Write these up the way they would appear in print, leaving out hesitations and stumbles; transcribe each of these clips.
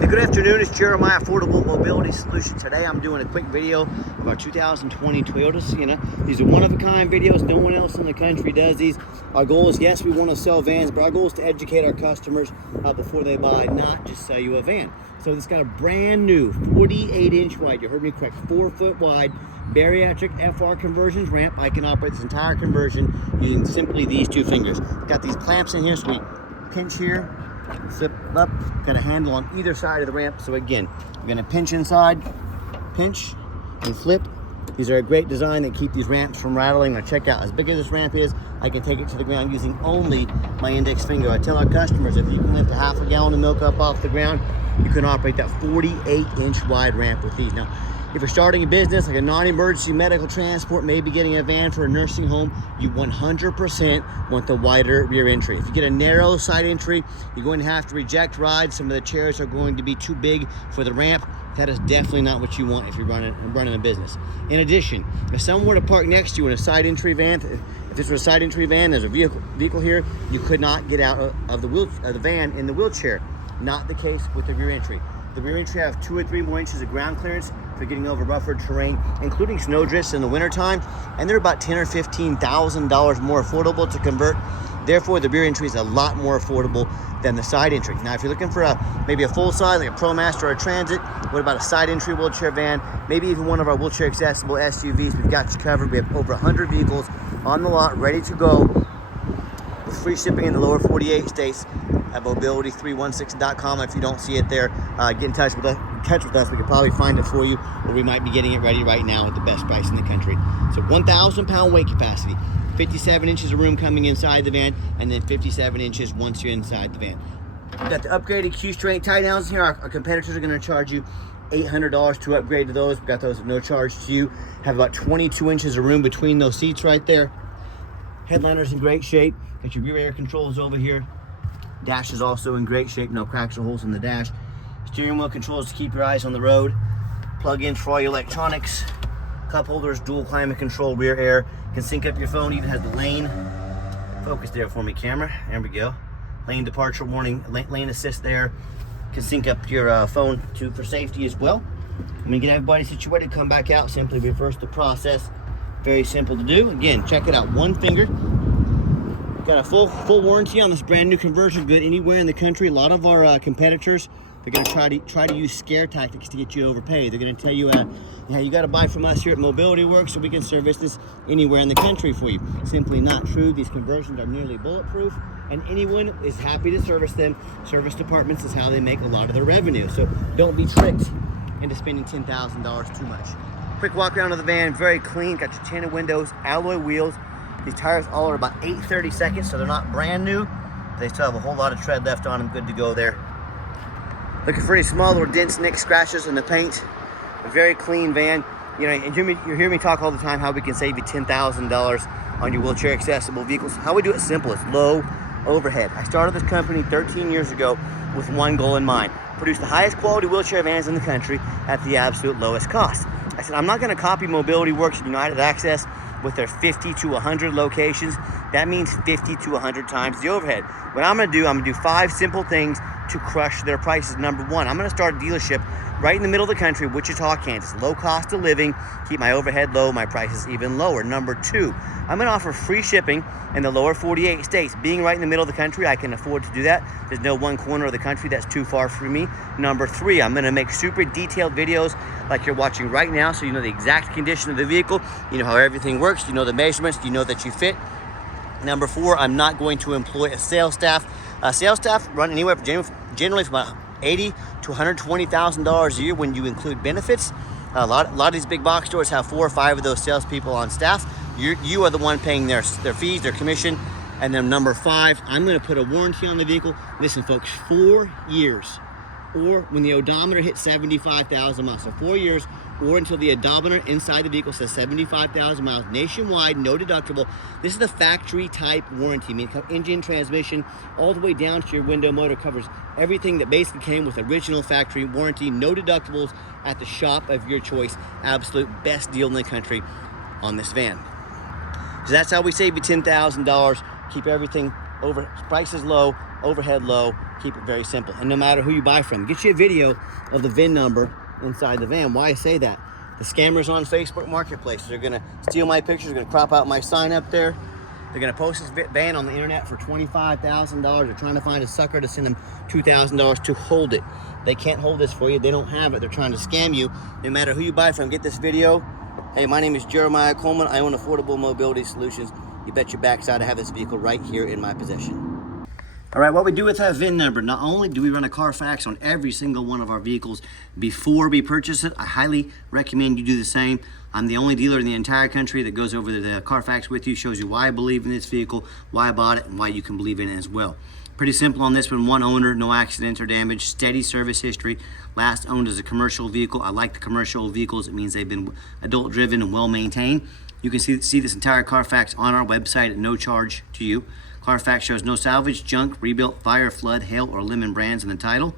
Hey, good afternoon, it's Jeremiah Affordable Mobility Solutions. Today I'm doing a quick video of our 2020 Toyota Sienna. These are one-of-a-kind videos. No one else in the country does these. Our goal is, yes, we want to sell vans, but our goal is to educate our customers before they buy, not just sell you a van. So it's got a brand new 48-inch wide, you heard me correct, 4-foot wide bariatric FR conversions ramp. I can operate this entire conversion using simply these two fingers. Got these clamps in here, so we pinch here, flip up, got a handle on either side of the ramp. So again, you're gonna pinch inside, pinch and flip. These are a great design that keep these ramps from rattling. Now check out, as big as this ramp is, I can take it to the ground using only my index finger. I tell our customers, if you can lift a half a gallon of milk up off the ground, you can operate that 48-inch wide ramp with these. Now, if you're starting a business like a non-emergency medical transport, maybe getting a van for a nursing home, you 100% want the wider rear entry. If you get a narrow side entry, you're going to have to reject rides. Some of the chairs are going to be too big for the ramp. That is definitely not what you want if you're running a business. In addition, if someone were to park next to you in a side entry van, if this was a side entry van, there's a vehicle here, you could not get out of the van in the wheelchair. Not the case with the rear entry. The rear entry have 2 or 3 more inches of ground clearance for getting over rougher terrain, including snow drifts in the wintertime, and they're about $10,000 or $15,000 more affordable to convert. Therefore, the rear entry is a lot more affordable than the side entry. Now, if you're looking for maybe a full size, like a ProMaster or a Transit, what about a side entry wheelchair van? Maybe even one of our wheelchair accessible SUVs. We've got you covered. We have over 100 vehicles on the lot ready to go with free shipping in the lower 48 states at mobility316.com. If you don't see it there, get in touch with us. We could probably find it for you, or we might be getting it ready right now at the best price in the country. So 1,000 pound weight capacity, 57 inches of room coming inside the van, and then 57 inches once you're inside the van. We've got the upgraded Q-Strength tie downs here. Our competitors are going to charge you $800 to upgrade to those. We've got those at no charge to you. Have about 22 inches of room between those seats right there. Headliner's in great shape. Got your rear air controls over here. Dash is also in great shape, no cracks or holes in the dash. Steering wheel controls to keep your eyes on the road. Plug-ins for all your electronics. Cup holders, dual climate control, rear air. Can sync up your phone, even has the lane. Focus there for me, camera. There we go. Lane departure warning, lane assist there. Can sync up your phone for safety as well. When you get everybody situated, come back out, simply reverse the process. Very simple to do. Again, check it out, one finger. Got a full warranty on this brand new conversion, good anywhere in the country. A lot of our competitors, they're going to try to use scare tactics to get you to overpay. They're going to tell you, you got to buy from us here at Mobility Works so we can service this anywhere in the country for you. Simply not true. These conversions are nearly bulletproof, and anyone is happy to service them. Service departments is how they make a lot of their revenue. So don't be tricked into spending $10,000 too much. Quick walk around of the van, very clean. Got your tinted windows, alloy wheels. These tires all are about 8/32, so they're not brand new. They still have a whole lot of tread left on them, good to go there. Looking for any small or dents, nicks, scratches in the paint. A very clean van. You know, you hear me talk all the time how we can save you $10,000 on your wheelchair accessible vehicles. How we do it simple, it's low overhead. I started this company 13 years ago with one goal in mind: produce the highest quality wheelchair vans in the country at the absolute lowest cost. I said, I'm not gonna copy Mobility Works and United Access with their 50 to 100 locations. That means 50 to 100 times the overhead. What I'm gonna do 5 simple things to crush their prices. Number 1, I'm gonna start a dealership right in the middle of the country, Wichita, Kansas. Low cost of living, keep my overhead low, my prices even lower. Number 2, I'm gonna offer free shipping in the lower 48 states. Being right in the middle of the country, I can afford to do that. There's no one corner of the country that's too far from me. Number 3, I'm gonna make super detailed videos like you're watching right now, so you know the exact condition of the vehicle, you know how everything works, you know the measurements, you know that you fit. Number 4, I'm not going to employ a sales staff. Sales staff run anywhere generally from about $80,000 to $120,000 a year when you include benefits. A lot of these big box stores have 4 or 5 of those salespeople on staff. You are the one paying their fees, their commission. And then number 5, I'm going to put a warranty on the vehicle. Listen, folks, 4 years, or when the odometer hits 75,000 miles. So 4 years, or until the odometer inside the vehicle says 75,000 miles, nationwide, no deductible. This is the factory type warranty, meaning engine, transmission, all the way down to your window motor. Covers everything that basically came with original factory warranty, no deductibles at the shop of your choice. Absolute best deal in the country on this van. So that's how we save you $10,000, keep everything price is low, overhead low, keep it very simple. And no matter who you buy from, get you a video of the VIN number inside the van. Why I say that? The scammers on Facebook Marketplace, they're gonna steal my pictures, they're gonna crop out my sign up there. They're gonna post this van on the internet for $25,000. They're trying to find a sucker to send them $2,000 to hold it. They can't hold this for you, they don't have it. They're trying to scam you. No matter who you buy from, get this video. Hey, my name is Jeremiah Coleman. I own Affordable Mobility Solutions. You bet your backside I have this vehicle right here in my possession. All right, what we do with that VIN number, not only do we run a Carfax on every single one of our vehicles before we purchase it, I highly recommend you do the same. I'm the only dealer in the entire country that goes over the Carfax with you, shows you why I believe in this vehicle, why I bought it, and why you can believe in it as well. Pretty simple on this one owner, no accidents or damage, steady service history. Last owned as a commercial vehicle. I like the commercial vehicles. It means they've been adult driven and well maintained. You can see this entire Carfax on our website at no charge to you. Carfax shows no salvage, junk, rebuilt, fire, flood, hail, or lemon brands in the title.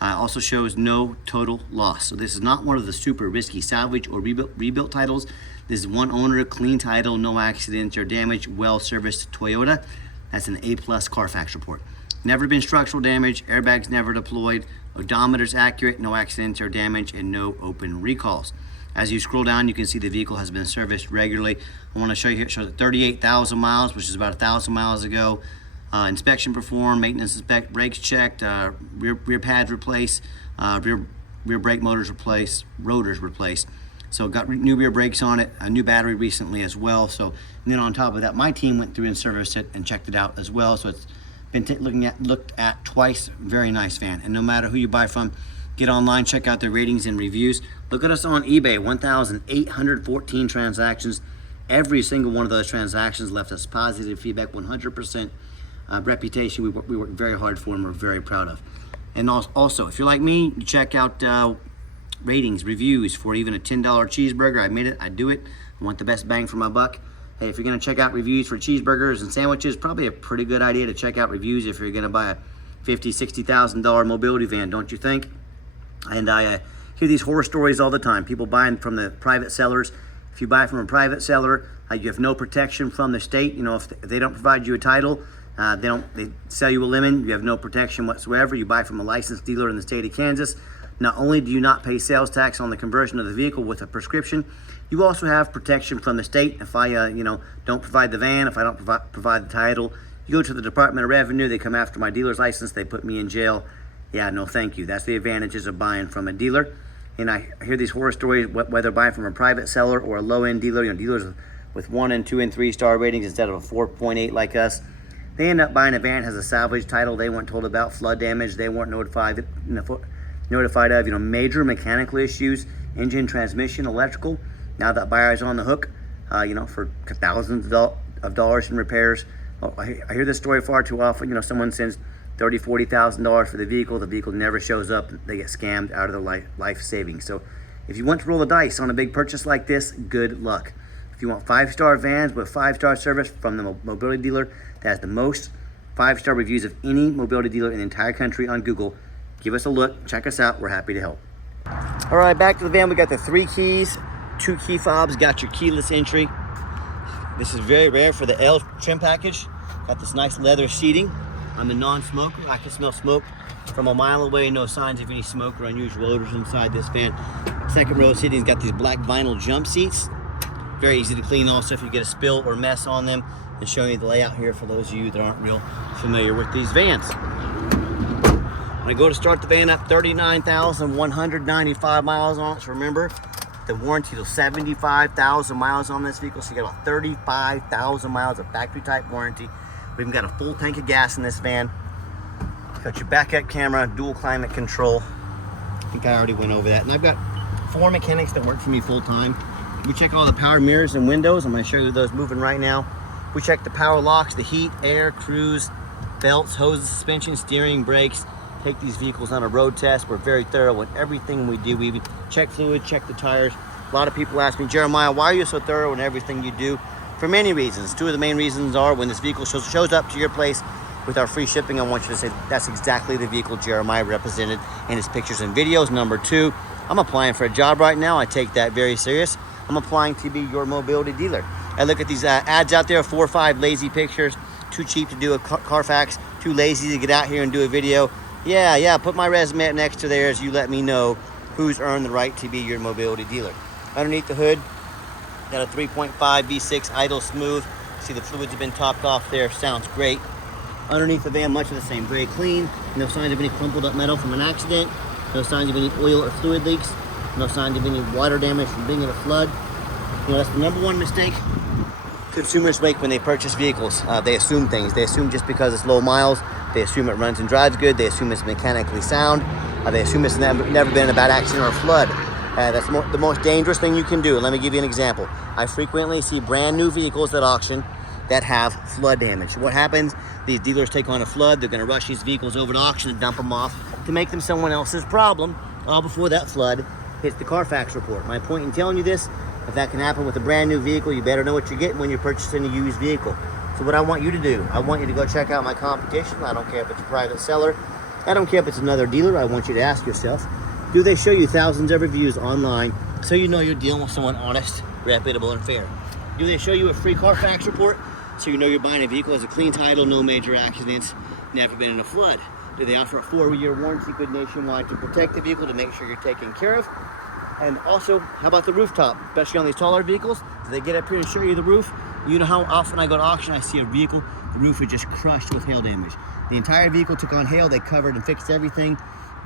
Also shows no total loss. So this is not one of the super risky salvage or rebuilt titles. This is one owner, clean title, no accidents or damage, well-serviced Toyota. That's an A+ Carfax report. Never been structural damage, airbags never deployed, odometer's accurate, no accidents or damage, and no open recalls. As you scroll down, you can see the vehicle has been serviced regularly. I want to show you here, it shows 38,000 miles, which is about 1,000 miles ago. Inspection performed, maintenance inspect, brakes checked, rear pads replaced, rear brake motors replaced, rotors replaced. So got new rear brakes on it, a new battery recently as well. So, and then on top of that, my team went through and serviced it and checked it out as well. So it's been looked at twice. Very nice van. And no matter who you buy from, get online, check out their ratings and reviews. Look at us on eBay, 1,814 transactions. Every single one of those transactions left us positive feedback, 100% reputation. We work very hard for and we're very proud of. And also, if you're like me, you check out ratings, reviews for even a $10 cheeseburger. I admit it, I do it. I want the best bang for my buck. Hey, if you're gonna check out reviews for cheeseburgers and sandwiches, probably a pretty good idea to check out reviews if you're gonna buy a $50,000, $60,000 mobility van, don't you think? And I hear these horror stories all the time. People buying from the private sellers. If you buy from a private seller, you have no protection from the state. You know, if they don't provide you a title, they sell you a lemon, you have no protection whatsoever. You buy from a licensed dealer in the state of Kansas. Not only do you not pay sales tax on the conversion of the vehicle with a prescription, you also have protection from the state. If I don't provide the van, if I don't provide the title, you go to the Department of Revenue, they come after my dealer's license, they put me in jail. Yeah, no thank you. That's the advantages of buying from a dealer. And I hear these horror stories, whether buying from a private seller or a low-end dealer, dealers with 1 and 2 and 3 star ratings instead of a 4.8 like us. They end up buying a van that has a salvage title. They weren't told about flood damage. They weren't notified of major mechanical issues, engine, transmission, electrical. Now that buyer is on the hook, for thousands of dollars in repairs. I hear this story far too often. Someone sends $30,000, $40,000 for the vehicle never shows up, they get scammed out of their life savings. So if you want to roll the dice on a big purchase like this, good luck. If you want 5-star vans with 5-star service from the mobility dealer that has the most 5-star reviews of any mobility dealer in the entire country on Google, give us a look, check us out, we're happy to help. All right, back to the van. We got the 3 keys, 2 key fobs, got your keyless entry. This is very rare for the L trim package. Got this nice leather seating. I'm a non-smoker. I can smell smoke from a mile away. No signs of any smoke or unusual odors inside this van. Second row seating's got these black vinyl jump seats. Very easy to clean also if you get a spill or mess on them. And showing you the layout here for those of you that aren't real familiar with these vans. When I go to start the van up, 39,195 miles on it. So remember, the warranty till 75,000 miles on this vehicle. So you got about 35,000 miles of factory type warranty. We've got a full tank of gas in this van. Got your backup camera, dual climate control. I think I already went over that. And I've got 4 mechanics that work for me full time. We check all the power mirrors and windows. I'm going to show you those moving right now. We check the power locks, the heat, air, cruise, belts, hoses, suspension, steering, brakes. Take these vehicles on a road test. We're very thorough in everything we do. We even check fluid, check the tires. A lot of people ask me, Jeremiah, why are you so thorough in everything you do? For many reasons. 2 of the main reasons are when this vehicle shows up to your place with our free shipping, I want you to say that's exactly the vehicle Jeremiah represented in his pictures and videos. Number 2, I'm applying for a job right now. I take that very serious. I'm applying to be your mobility dealer. I look at these ads out there, 4 or 5 lazy pictures, too cheap to do a Carfax, too lazy to get out here and do a video, yeah, put my resume up next to theirs. You let me know who's earned the right to be your mobility dealer. Underneath the hood, got a 3.5 V6 idle smooth. See the fluids have been topped off there, sounds great. Underneath the van, much of the same, very clean. No signs of any crumpled up metal from an accident. No signs of any oil or fluid leaks. No signs of any water damage from being in a flood. You know, that's the number one mistake consumers make when they purchase vehicles. They assume things. They assume just because it's low miles, they assume it runs and drives good. They assume it's mechanically sound. They assume it's never been in a bad accident or a flood. That's the most dangerous thing you can do. Let me give you an example. I frequently see brand new vehicles at auction that have flood damage. What happens? These dealers take on a flood. They're gonna rush these vehicles over to auction and dump them off to make them someone else's problem, all before that flood hits the Carfax report. My point in telling you this, if that can happen with a brand new vehicle, you better know what you're getting when you're purchasing a used vehicle. So what I want you to do, I want you to go check out my competition. I don't care if it's a private seller. I don't care if it's another dealer. I want you to ask yourself, do they show you thousands of reviews online so you know you're dealing with someone honest, reputable, and fair? Do they show you a free Carfax report so you know you're buying a vehicle that has a clean title, no major accidents, never been in a flood? Do they offer a 4-year warranty good nationwide to protect the vehicle, to make sure you're taken care of? And also, how about the rooftop? Especially on these taller vehicles, do they get up here and show you the roof? You know how often I go to auction, I see a vehicle, the roof is just crushed with hail damage. The entire vehicle took on hail, they covered and fixed everything,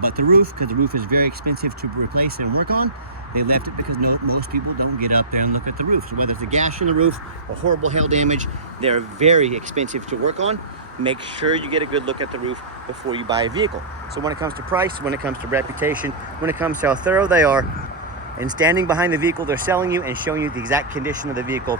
but the roof, because the roof is very expensive to replace and work on, they left it because most people don't get up there and look at the roof. So whether it's a gash in the roof or horrible hail damage, they're very expensive to work on. Make sure you get a good look at the roof before you buy a vehicle. So when it comes to price, when it comes to reputation, when it comes to how thorough they are, and standing behind the vehicle they're selling you and showing you the exact condition of the vehicle,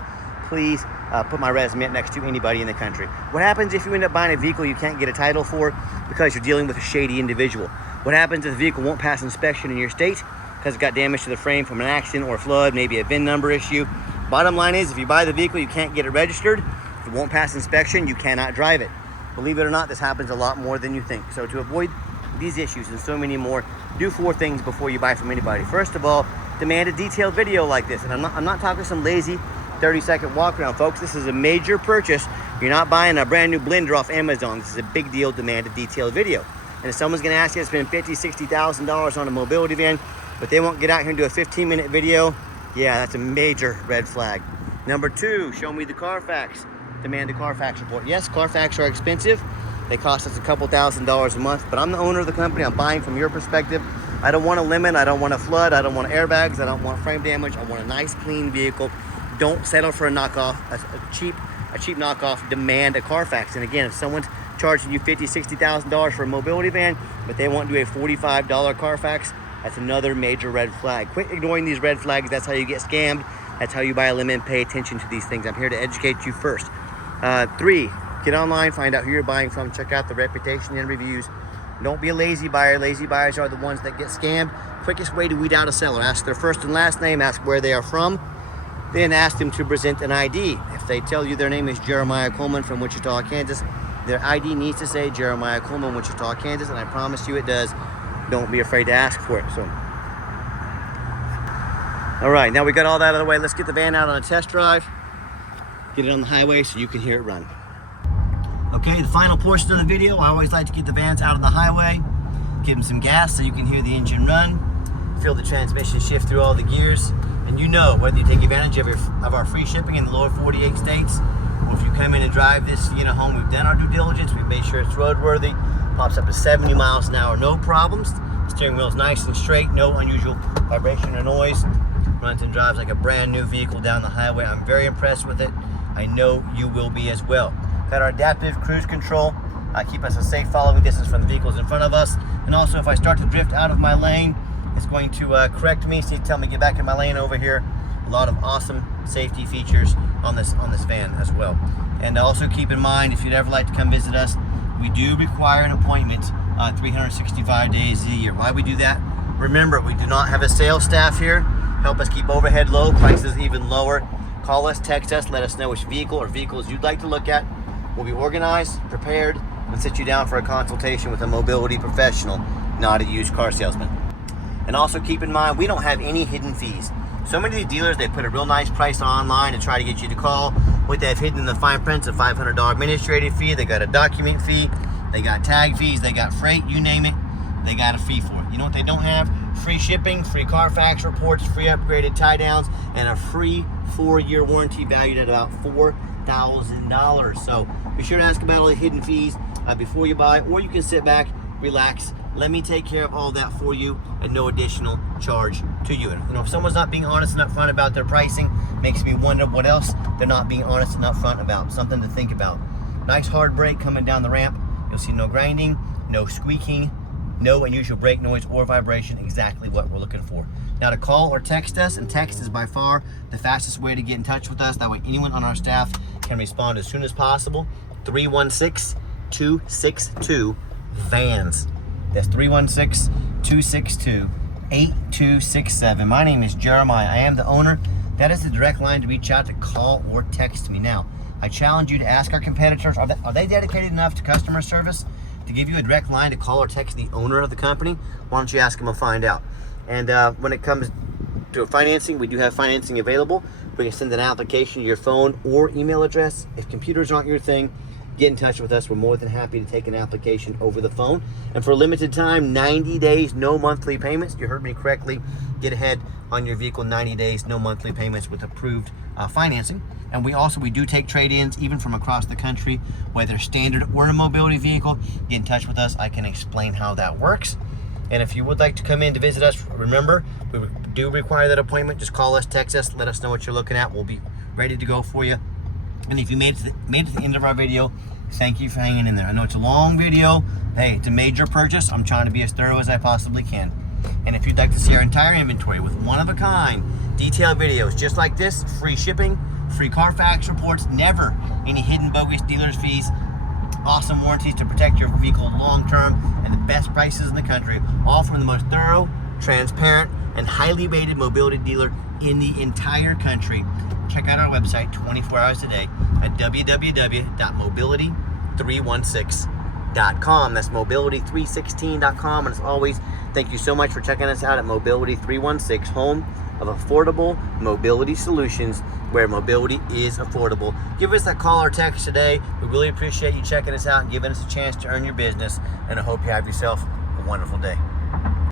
please put my resume next to anybody in the country. What happens if you end up buying a vehicle you can't get a title for because you're dealing with a shady individual? What happens if the vehicle won't pass inspection in your state because it got damage to the frame from an accident or a flood, maybe a VIN number issue? Bottom line is, if you buy the vehicle, you can't get it registered. If it won't pass inspection, you cannot drive it. Believe it or not, this happens a lot more than you think. So to avoid these issues and so many more, do 4 things before you buy from anybody. First of all, demand a detailed video like this. And I'm not talking some lazy 30-second walk around, folks. This is a major purchase. You're not buying a brand new blender off Amazon. This is a big deal. Demand a detailed video. And if someone's gonna ask you to spend $50,000, $60,000 on a mobility van, but they won't get out here and do a 15-minute video, yeah, that's a major red flag. Number 2, show me the Carfax. Demand a Carfax report. Yes, Carfax are expensive. They cost us a couple $1,000s a month, but I'm the owner of the company. I'm buying from your perspective. I don't want a limit. I don't want a flood. I don't want airbags. I don't want frame damage. I want a nice, clean vehicle. Don't settle for a knockoff, a cheap knockoff. Demand a Carfax. And again, if someone's charging you $50,000, $60,000 for a mobility van, but they won't do a $45 Carfax, that's another major red flag. Quit ignoring these red flags. That's how you get scammed. That's how you buy a limit. Pay attention to these things. I'm here to educate you first. 3, get online, find out who you're buying from, check out the reputation and reviews. Don't be a lazy buyer. Lazy buyers are the ones that get scammed. Quickest way to weed out a seller: ask their first and last name, ask where they are from, then ask them to present an ID. If they tell you their name is Jeremiah Coleman from Wichita, Kansas, their ID needs to say Jeremiah Coleman, Wichita, Kansas, and I promise you it does. Don't be afraid to ask for it. So, all right, now we got all that out of the way. Let's get the van out on a test drive, get it on the highway so you can hear it run. Okay, the final portion of the video, I always like to get the vans out on the highway, give them some gas so you can hear the engine run, feel the transmission shift through all the gears, and you know, whether you take advantage of our free shipping in the lower 48 states, or if you come in and drive this Sienna home, we've done our due diligence, we've made sure it's roadworthy, pops up to 70 miles an hour, no problems, steering wheel's nice and straight, no unusual vibration or noise, runs and drives like a brand new vehicle down the highway. I'm very impressed with it. I know you will be as well. Got our adaptive cruise control, keep us a safe following distance from the vehicles in front of us. And also, if I start to drift out of my lane, it's going to correct me, so tell me get back in my lane over here. A lot of awesome safety features on this van as well. And also keep in mind, if you'd ever like to come visit us, we do require an appointment 365 days a year. Why we do that? Remember, we do not have a sales staff here. Help us keep overhead low, prices even lower. Call us, text us, let us know which vehicle or vehicles you'd like to look at. We'll be organized, prepared, and sit you down for a consultation with a mobility professional, not a used car salesman. And also keep in mind, we don't have any hidden fees. So many of these dealers, they put a real nice price online and try to get you to call What they have hidden in the fine print's a $500 administrative fee. They got a document fee. They got tag fees. They got freight. You name it, they got a fee for it. You know what they don't have? Free shipping, free Carfax reports, free upgraded tie downs, and a free 4-year warranty valued at about $4,000. So be sure to ask about all the hidden fees before you buy, or you can sit back, relax, let me take care of all that for you at no additional charge to you. And, you know, if someone's not being honest and upfront about their pricing, makes me wonder what else they're not being honest and upfront about. Something to think about. Nice hard brake coming down the ramp. You'll see no grinding, no squeaking, no unusual brake noise or vibration. Exactly what we're looking for. Now, to call or text us, and text is by far the fastest way to get in touch with us. That way anyone on our staff can respond as soon as possible. 316-262-VANS. That's 316-262-8267. My name is Jeremiah. I am the owner. That is the direct line to reach out, to call or text me. Now, I challenge you to ask our competitors, are they dedicated enough to customer service to give you a direct line to call or text the owner of the company? Why don't you ask them and find out? And when it comes to financing, we do have financing available. We can send an application to your phone or email address. If computers aren't your thing, get in touch with us. We're more than happy to take an application over the phone. And for a limited time, 90 days, no monthly payments. You heard me correctly. Get ahead on your vehicle, 90 days, no monthly payments with approved financing. And we do take trade-ins even from across the country, whether standard or a mobility vehicle. Get in touch with us. I can explain how that works. And if you would like to come in to visit us, remember, we do require that appointment. Just call us, text us, let us know what you're looking at. We'll be ready to go for you. And if you made it to the end of our video, thank you for hanging in there. I know it's a long video. Hey, it's a major purchase. I'm trying to be as thorough as I possibly can. And if you'd like to see our entire inventory with one-of-a-kind detailed videos just like this, free shipping, free Carfax reports, never any hidden bogus dealer's fees, awesome warranties to protect your vehicle long-term, and the best prices in the country, all from the most thorough, transparent, and highly rated mobility dealer in the entire country. Check out our website 24 hours a day at www.mobility316.com. That's mobility316.com. And as always, thank you so much for checking us out at Mobility 316, home of affordable mobility solutions, where mobility is affordable. Give us that call or text today. We really appreciate you checking us out and giving us a chance to earn your business. And I hope you have yourself a wonderful day.